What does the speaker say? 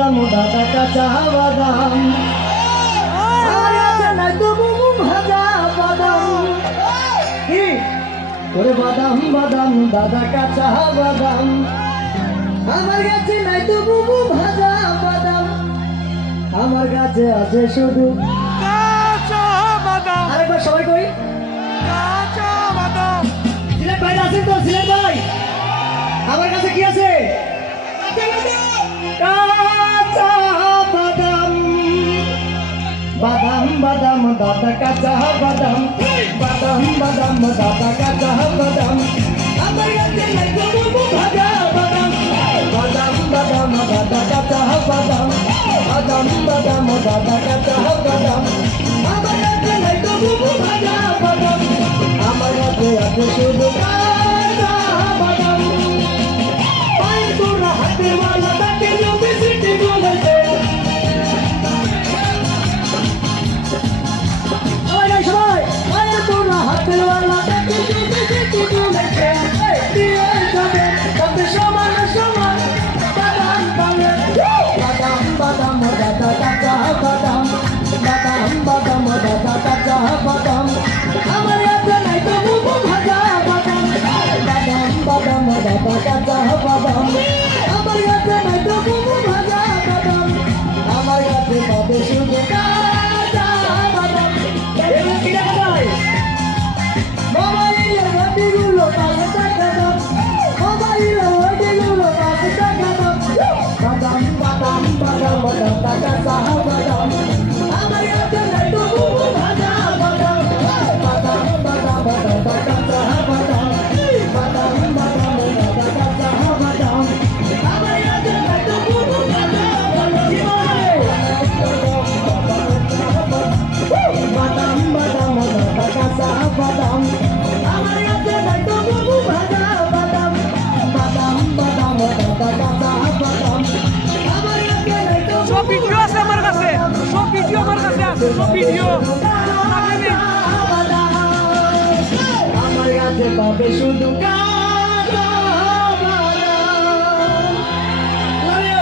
বাদাম দাদা কাঁচা বাদাম আমার কাছে নাই তো বুবু ভাজা বাদাম কি ওরে বাদাম বাদাম দাদা কাঁচা বাদাম আমার কাছে নাই তো বুবু ভাজা বাদাম আমার কাছে আছে শুধু কাঁচা বাদাম। আরেকবার সবাই কই কাঁচা বাদাম। সিলেট ভাই আছেন তো সিলেট ভাই আমার কাছে কি আছে কাঁচা বাদাম বাদাম বাদাম দাদা কাঁচা বাদাম বাদাম বাদাম দাদা কাঁচা বাদাম আমার কাছে নাই তো বুবু ভাজা বাদাম বাদাম বাদাম দাদা কাঁচা বাদাম বাদাম বাদাম দাদা কাঁচা বাদাম আমার কাছে নাই তো বুবু ভাজা বাদাম আমার কাছে আছে শুধু কাঁচা বাদাম পায়ের গোড়া হাতের মালা তাকে জমি সিটি বলেছে সবাই পায়ের গোড়া হাতের মালা তাকে জমি সিটি বলেছে দিয়ে যাবে তাতে সমান সমান বাদাম পাবে বাদাম বাদাম দাদা কাঁচা বাদাম বাদাম বাদাম দাদা কাঁচা বাদাম আমার কাছে নাই তো বুবু ভাজা বাদাম বাদাম বাদাম দাদা কাঁচা বাদাম আমার কাছে নাই তো বুবু ভাজা বাদাম আমার কাছে পাবে শুধু কাঁচা বাদাম এগুলো কিনে কোথায় মোবাইলের ঘটিগুলো পাঁচ টাকা দাম মোবাইলের ঘটিগুলো পাঁচ টাকা দাম বাদাম বাদাম বাদাম দাদা কাঁচা বাদাম আমার কাছে নাই তো বুবু ভাজা বাদাম বাদাম বাদাম দাদা কাঁচা বাদাম বাদাম বাদাম দাদা কাঁচা বাদাম আমার কাছে নাই তো বুবু ভাজা বাদাম বাদাম দাদা কাঁচা বাদাম আমার কাছে নাই তো বুবু ভাজা বাদাম বাদাম বাদাম দাদা কাঁচা বাদাম আমার কাছে নাই তো সব ভিডিও আছে আমার কাছে, সব ভিডিও আমার কাছে আছে, সব ভিডিও। আমার কাছে পাবে শুধু